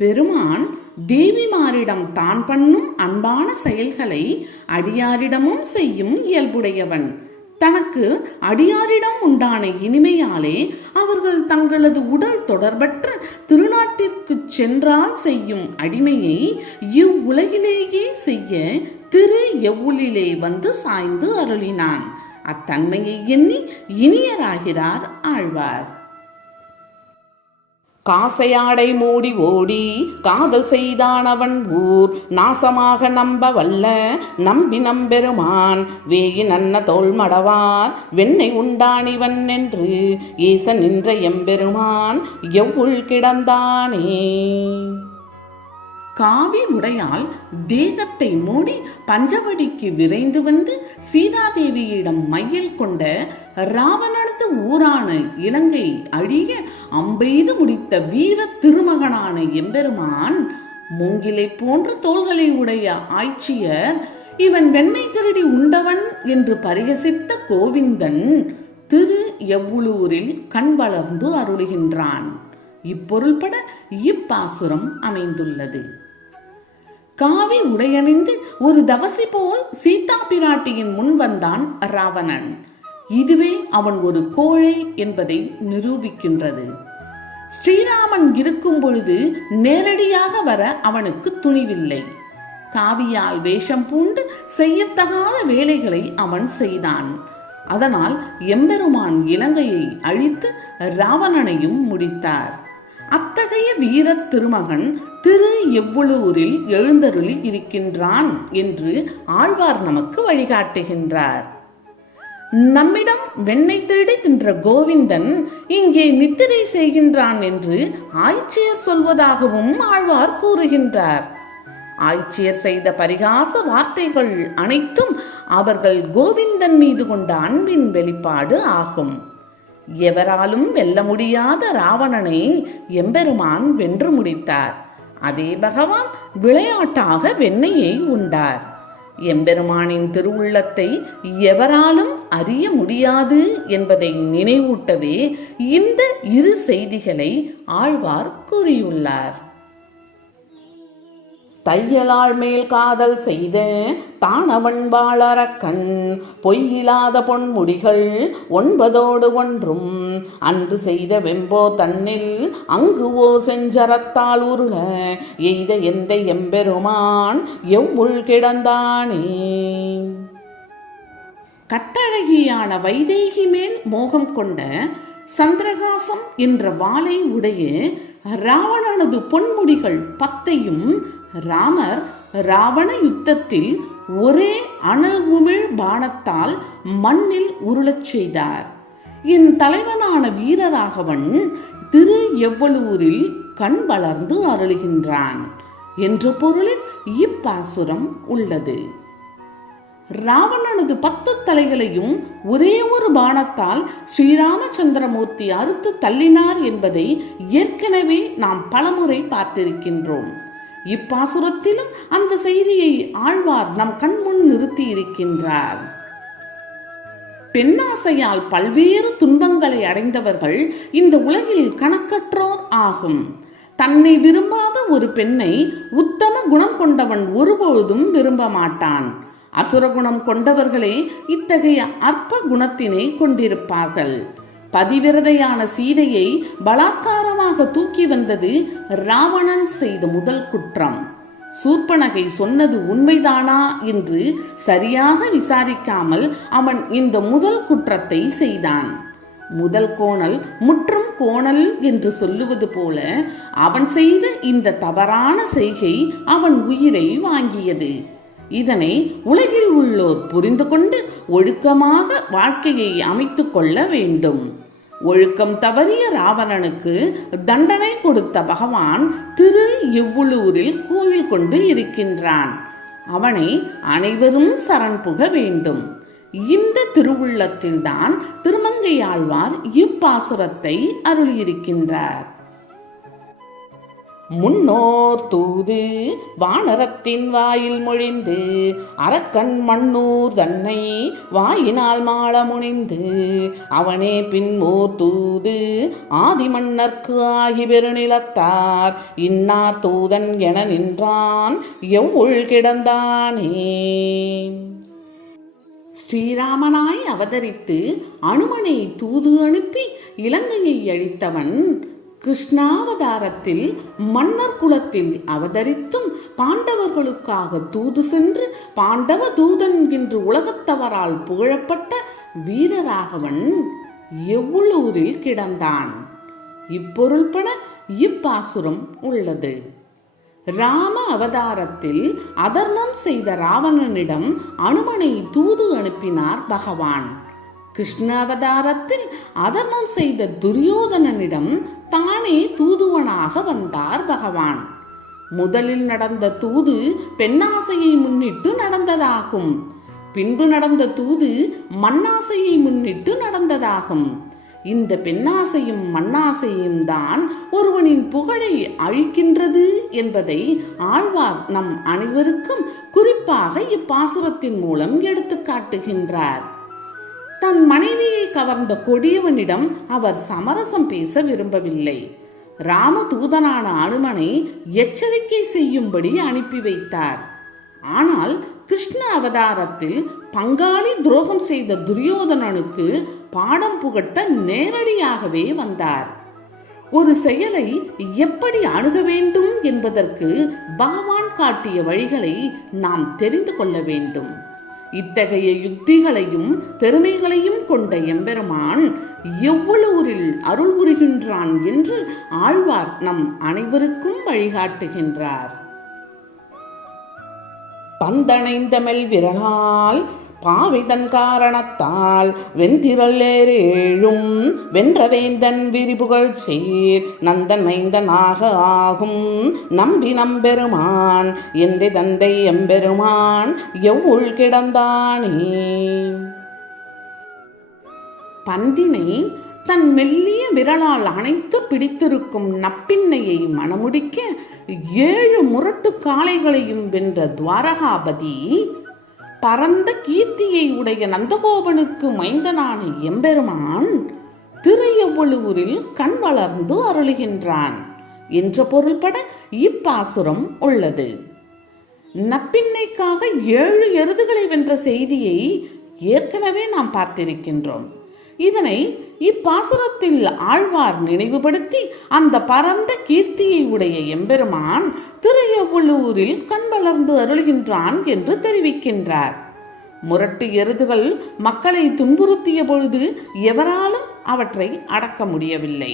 பெருமான் தேவிமாரிடம் தான் பண்ணும் அன்பான செயல்களை அடியாரிடமும் செய்யும் இயல்புடையவன். தனக்கு அடியாரிடம் உண்டான இனிமையாலே அவர்கள் தங்களது உடல் தொடர்பற்ற திருநாட்டிற்கு சென்றால் செய்யும் அடிமையை இவ்வுலகிலேயே செய்ய திரு எவ்வுலிலே வந்து சாய்ந்து அருளினான். அத்தன்மையை எண்ணி இனியராகிறார் ஆழ்வார். காசையாடை மூடி ஓடி காதல் செய்தான் அவன் ஊர். நாசமாக நம்ப வல்ல நம்பி நம்பெருமான். வேகி நன்ன தோல் மடவார் வெண்ணை உண்டான் இவன் என்று. ஈச நின்ற எம்பெருமான் எவ்வுள் கிடந்தானே. காவி உடையால் தேகத்தை மூடி பஞ்சவடிக்கு விரைந்து வந்து சீதாதேவியிடம் மையல் கொண்ட ராவணனது ஊரான இலங்கை அழிய அம்பெய்து முடித்த வீர திருமகனான எம்பெருமான் மூங்கிலை போன்ற தோள்களை உடைய ஆட்சியர் இவன் வெண்ணெய் திருடி உண்டவன் என்று பரிகசித்த கோவிந்தன் திரு எவ்வளூரில் கண் வளர்ந்து அருளுகின்றான். இப்பொருள்பட இப்பாசுரம் அமைந்துள்ளது. காவி உடையணிந்து ஒரு தவசி போல் சீதா பிராட்டியின் முன் வந்தான் ராவணன். இதுவே அவன் ஒரு கோழை என்பதை நிரூபிக்கின்றது. ஸ்ரீராமன் இருக்கும் பொழுது நேரடியாக வர அவனுக்கு துணிவில்லை. காவியால் வேஷம் பூண்டு செய்யத்தகாத வேலைகளை அவன் செய்தான். அதனால் எம்பெருமான் இலங்கையை அழித்து ராவணனையும் முடித்தார். அத்தகைய வீர திருமகன் திரு எவ்வளூரில் எழுந்தருளி இருக்கின்றான் என்று ஆழ்வார் நமக்கு வழிகாட்டுகின்றார். நம்மிடம் வெண்ணை தேடி தின்ற கோவிந்தன் இங்கே நித்திரை செய்கின்றான் என்று ஆய்ச்சியர் சொல்வதாகவும் ஆழ்வார் கூறுகின்றார். ஆய்ச்சியர் செய்த பரிகாச வார்த்தைகள் அனைத்தும் அவர்கள் கோவிந்தன் மீது கொண்ட அன்பின் வெளிப்பாடு ஆகும். எவராலும் வெல்ல முடியாத ராவணனை எம்பெருமான் வென்று முடித்தார். அதே பகவான் விளையாட்டாக வெண்ணையை உண்டார். எம்பெருமானின் திருவுள்ளத்தை எவராலும் அறிய முடியாது என்பதை நினைவூட்டவே இந்த இரு செய்திகளை ஆழ்வார் கூறியுள்ளார். தையலாள் மேல் காதல் செய்த தானவன் வாழறக்கண் பொய்யிலாத பொன்முடிகள் ஒன்பதோடு ஒன்றும். அன்று செய்த வெம்போ தன்னில் அங்கு ஓ செஞ்சரத்தால் உருள எய்த எந்த எம்பெருமான் எவ்வுள் கிடந்தானே. கட்டழகியான வைதேகி மேல் மோகம் கொண்ட சந்திரகாசம் என்ற வாளை உடைய ராவணனது பொன்முடிகள் பத்தையும் ராமர் ராவண யுத்தத்தில் ஒரே அனல் உமிழ் பானத்தால் மண்ணில் உருளச் செய்தார். என் தலைவனான வீரராகவன் திரு எவ்வளூரில் கண் வளர்ந்து அருளுகின்றான் என்ற பொருளில் இப்பாசுரம் உள்ளது. ராவணனது பத்து தலைகளையும் ஒரே ஒரு பானத்தால் ஸ்ரீராமச்சந்திரமூர்த்தி அறுத்து தள்ளினார் என்பதை ஏற்கனவே நாம் பலமுறை பார்த்திருக்கின்றோம். இப்பாசுரத்திலும் அந்த செய்தியை ஆழ்வார் நம் கண்முன் நிறுத்தி இருக்கின்றார் பெண்ணாசையால் பல்வேறு துன்பங்களை அடைந்தவர்கள் இந்த உலகில் கணக்கற்றோர் ஆகும். தன்னை விரும்பாத ஒரு பெண்ணை உத்தம குணம் கொண்டவன் ஒருபொழுதும் விரும்ப மாட்டான். அசுரகுணம் கொண்டவர்களே இத்தகைய அற்ப குணத்தினை கொண்டிருப்பார்கள். பதிவிரதையான சீதையை பலாத்காரம் பலாத்காரமாக தூக்கி வந்தது ராவணன் செய்த முதல் குற்றம். சூர்பனகை சொன்னது உண்மைதானா என்று சரியாக விசாரிக்காமல் அவன் இந்த முதல் குற்றத்தை செய்தான். முதல் கோணல் முற்றும் கோணல் என்று சொல்லுவது போல அவன் செய்த இந்த தவறான செய்கை அவன் உயிரை வாங்கியது. இதனை உலகில் உள்ளோர் புரிந்து கொண்டு ஒழுக்கமாக வாழ்க்கையை அமைத்துக் கொள்ள வேண்டும். ஒழுக்கம் தவறிய ராவணனுக்கு தண்டனை கொடுத்த பகவான் திரு எவ்வுளூரில் கோவில் கொண்டு இருக்கின்றான். அவனை அனைவரும் சரண் புக வேண்டும். இந்த திருவுள்ளத்தில்தான் திருமங்கையாழ்வார் இப்பாசுரத்தை அருளியிருக்கின்றார். முன்னோர் தூது வானரத்தின் வாயில் மொழிந்து அரக்கன் மண்ணூர் தன்னை வாயினால் மாள முனிந்து. அவனே பின்மோர் தூது ஆதி மன்னர்க்கு ஆகி பெருநிலத்தார். இன்னார் தூதன் என நின்றான் எவ்வுள் கிடந்தானே. ஸ்ரீராமனாய் அவதரித்து அனுமனை தூது அனுப்பி இலங்கையை அழித்தவன் கிருஷ்ணாவதாரத்தில் மன்னர் குலத்தில் அவதரித்தும் பாண்டவர்களுக்காக தூது சென்று பாண்டவ தூதன் என்று உலகத்தவரால் புகழப்பட்ட வீரராகவன் எவ்வளூரில் கிடந்தான்? இப்பொருள்பட இப்பாசுரம் உள்ளது. ராம அவதாரத்தில் அதர்மம் செய்த ராவணனிடம் அனுமனை தூது அனுப்பினார் பகவான். கிருஷ்ணாவதாரத்தில் அதர்மம் செய்த துரியோதனனிடம் தானே தூதுவனாக வந்தார் பகவான். முதலில் நடந்த தூது பெண்ணாசையை முன்னிட்டு நடந்ததாகும். பின்பு நடந்த தூது மண்ணாசையை முன்னிட்டு நடந்ததாகும். இந்த பெண்ணாசையும் மண்ணாசையும் தான் ஒருவனின் புகழை அழிக்கின்றது என்பதை ஆழ்வார் நம் அனைவருக்கும் குறிப்பாக இப்பாசுரத்தின் மூலம் எடுத்துக்காட்டுகின்றார் தன் மனைவியை கவர்ந்த கொடியவனிடம் அவர் சமரசம் பேச விரும்பவில்லை. ராமதூதனான அனுமனை எச்சரிக்கை செய்யும்படி அனுப்பி வைத்தார். ஆனால் கிருஷ்ண அவதாரத்தில் பங்காளி துரோகம் செய்த துரியோதனனுக்கு பாடம் புகட்ட நேரடியாகவே வந்தார். ஒரு செயலை எப்படி அணுக வேண்டும் என்பதற்கு பகவான் காட்டிய வழிகளை நாம் தெரிந்து கொள்ள வேண்டும். இத்தகைய யுக்திகளையும் பெருமைகளையும் கொண்ட எம்பெருமான் எவ்வளவுரில் அருள் புரிகின்றான் என்று ஆழ்வார் நம் அனைவருக்கும் வழிகாட்டுகின்றார். பந்தணைந்தமல் விரலால் பாவிதன் காரணத்தால் வெந்திரல் ஏழும் வென்றவேந்தன் விரிபுகழ் சேர் நந்தன் மைந்தனாக ஆகும். நம்பி நம்பெருமான் எந்தை தந்தை எம்பெருமான் எவ்வுள் கிடந்தானே? பந்தினை தன் மெல்லிய விரலால் அணைத்து பிடித்திருக்கும் நப்பின்னையை மணமுடிக்க ஏழு முரட்டு காளைகளையும் வென்ற துவாரகாபதி பரந்த கீர்த்தியை உடைய நந்தகோபனுக்கு மைந்தனான எம்பெருமான் திருஎவ்வளூரில் கண் வளர்ந்து அருளுகின்றான் என்ற பொருள்பட இப்பாசுரம் உள்ளது. நப்பின்னைக்காக ஏழு எருதுகளை வென்ற செய்தியை ஏற்கனவே நாம் பார்த்திருக்கின்றோம். இதனை இப்பாசுரத்தில் ஆழ்வார் நினைவுபடுத்தி அந்த பரந்த கீர்த்தியை உடைய எம்பெருமான் திருஎவ்வளூரில் கண் வளர்ந்து அருள்கின்றான் என்று தெரிவிக்கின்றார். முரட்டு எருதுகள் மக்களை துன்புறுத்திய பொழுது எவராலும் அவற்றை அடக்க முடியவில்லை.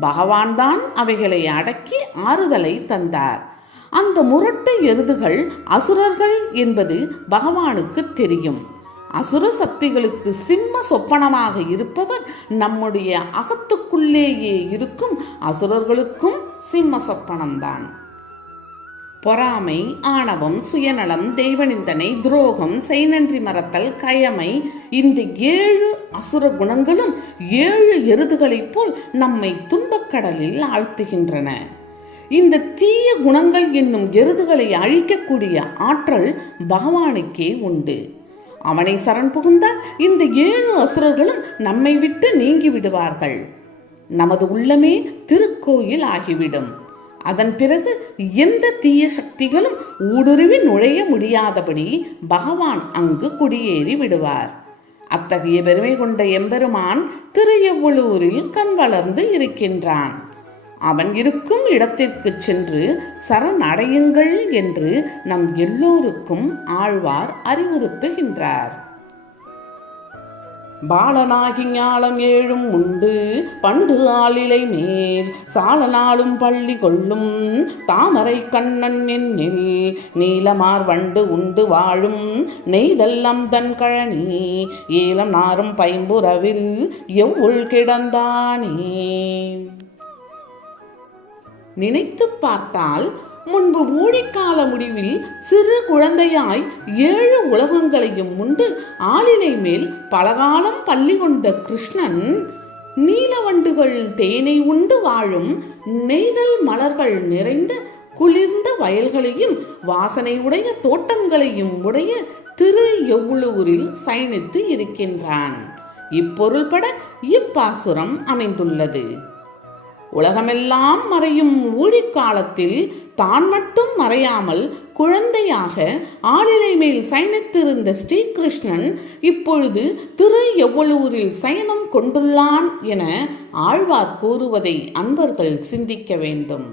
பகவான் தான் அவைகளை அடக்கி ஆறுதலை தந்தார். அந்த முரட்டு எருதுகள் அசுரர்கள் என்பது பகவானுக்கு தெரியும். அசுர சக்திகளுக்கு சிம்ம சொப்பனமாக இருப்பவர் நம்முடைய அகத்துக்குள்ளேயே இருக்கும் அசுரர்களுக்கும் சிம்ம சொப்பனம்தான். பொறாமை ஆணவம் சுயநலம் தெய்வநிந்தனை துரோகம் செய்நன்றி மறத்தல் கயமை இந்த ஏழு அசுர குணங்களும் ஏழு எருதுகளைப் போல் நம்மை துன்பக்கடலில் ஆழ்த்துகின்றன. இந்த தீய குணங்கள் என்னும் எருதுகளை அழிக்கக்கூடிய ஆற்றல் பகவானுக்கே உண்டு. அவனை சரண் புகுந்தால் இந்த ஏழு அசுரர்களும் நம்மை விட்டு நீங்கி விடுவார்கள். நமது உள்ளமே திருக்கோயில் ஆகிவிடும். அதன் பிறகு எந்த தீய சக்திகளும் ஊடுருவி நுழைய முடியாதபடி பகவான் அங்கு குடியேறி விடுவார். அத்தகைய பெருமை கொண்ட எம்பெருமான் திருஎவ்வளூரில் கண் வளர்ந்து இருக்கின்றான். அவன் இருக்கும் இடத்திற்கு சென்று சரணடையுங்கள் என்று நம் எல்லோருக்கும் ஆழ்வார் அறிவுறுத்துகின்றார். பாலனாகி ஞாலம் ஏழும் உண்டு பண்டு ஆளிலை மேல் சாலனாலும் பள்ளி கொள்ளும் தாமரை கண்ணன் என்னில் நீலமார் வண்டு உண்டு வாழும் நெய்தல்லம் தன் கழனி ஏலம் நாரும் பைம்புறவில் எவ்வுள் கிடந்தானே. நினைத்து பார்த்தால் முன்பு ஊழிக்கால முடிவில் சிறு குழந்தையாய் ஏழு உலகங்களையும் உண்டு. ஆளிலை மேல் பலகாலம் பள்ளி கொண்ட கிருஷ்ணன் நீலவண்டுகள் தேனை உண்டு வாழும் நெய்தல் மலர்கள் நிறைந்த குளிர்ந்த வயல்களையும் வாசனை உடைய தோட்டங்களையும் உடைய திரு எவ்வளூரில் சயனித்து இருக்கின்றான். இப்பொருள்பட இப்பாசுரம் அமைந்துள்ளது. உலகமெல்லாம் மறையும் ஊழிக்காலத்தில் தான் மட்டும் மறையாமல் குழந்தையாக ஆளிலை மேல் சயனித்திருந்த ஸ்ரீகிருஷ்ணன் இப்பொழுது திரு எவ்வளூரில் சயனம் கொண்டுள்ளான் என ஆழ்வார் கூறுவதை அன்பர்கள் சிந்திக்க வேண்டும்.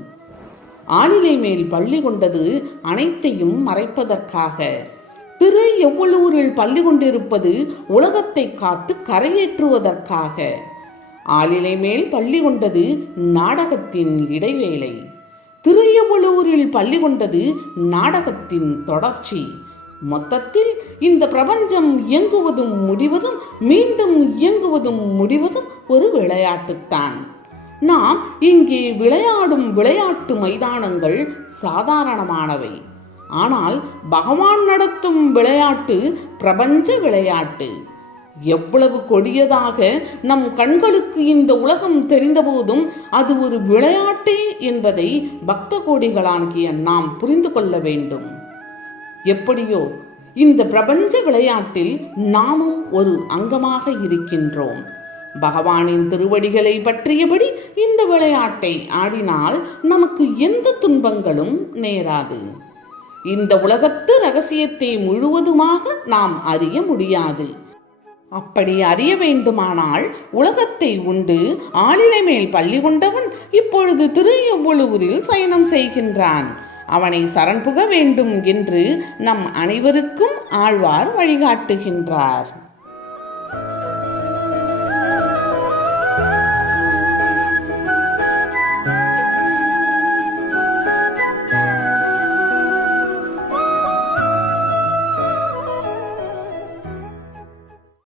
ஆளிலை மேல் பள்ளி கொண்டது அனைத்தையும் மறைப்பதற்காக. திரு எவ்வளூரில் பள்ளி கொண்டிருப்பது உலகத்தை காத்து கரையேற்றுவதற்காக. ஆளிலை மேல் பள்ளி கொண்டது நாடகத்தின் இடைவேளை. திருயவளூரில் பள்ளி கொண்டது நாடகத்தின் தொடர்ச்சி. மொத்தத்தில் இந்த பிரபஞ்சம் இயங்குவதும் முடிவதும் மீண்டும் இயங்குவதும் முடிவதும் ஒரு விளையாட்டுத்தான். நாம் இங்கே விளையாடும் விளையாட்டு மைதானங்கள் சாதாரணமானவை. ஆனால் பகவான் நடத்தும் விளையாட்டு பிரபஞ்ச விளையாட்டு. எவ்வளவு கொடியதாக நம் கண்களுக்கு இந்த உலகம் தெரிந்தபோதும் அது ஒரு விளையாட்டே என்பதை பக்த கோடிகளாகிய நாம் புரிந்து கொள்ள வேண்டும். எப்படியோ இந்த பிரபஞ்ச விளையாட்டில் நாமும் ஒரு அங்கமாக இருக்கின்றோம். பகவானின் திருவடிகளை பற்றியபடி இந்த விளையாட்டை ஆடினால் நமக்கு எந்த துன்பங்களும் நேராது. இந்த உலகத்து ரகசியத்தை முழுவதுமாக நாம் அறிய முடியாது. அப்படி அறிய வேண்டுமானால் உலகத்தை உண்டு ஆளிலை மேல் பள்ளி கொண்டவன் இப்பொழுது திரு சயனம் செய்கின்றான். அவனை சரண் புக வேண்டும் என்று நம் அனைவருக்கும் ஆழ்வார் வழிகாட்டுகின்றார்.